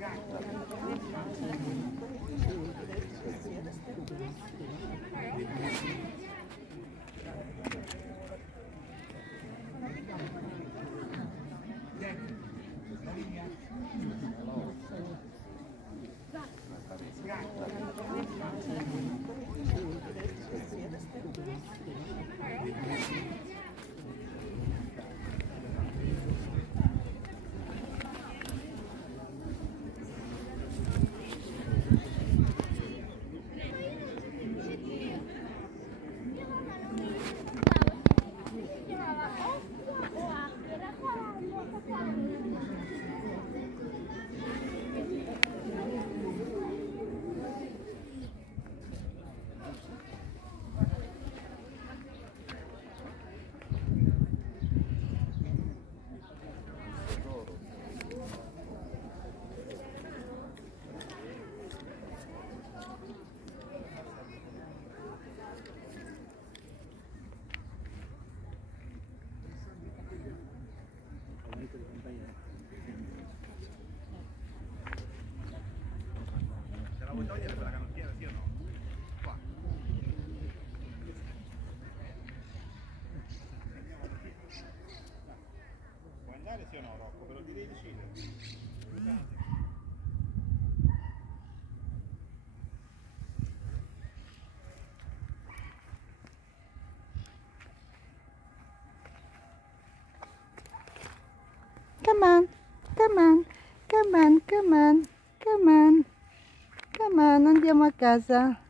ได้ sì o no, Rocco? Ve lo devi decidere. Come on, come on, come on, come on, come on, come on, andiamo a casa.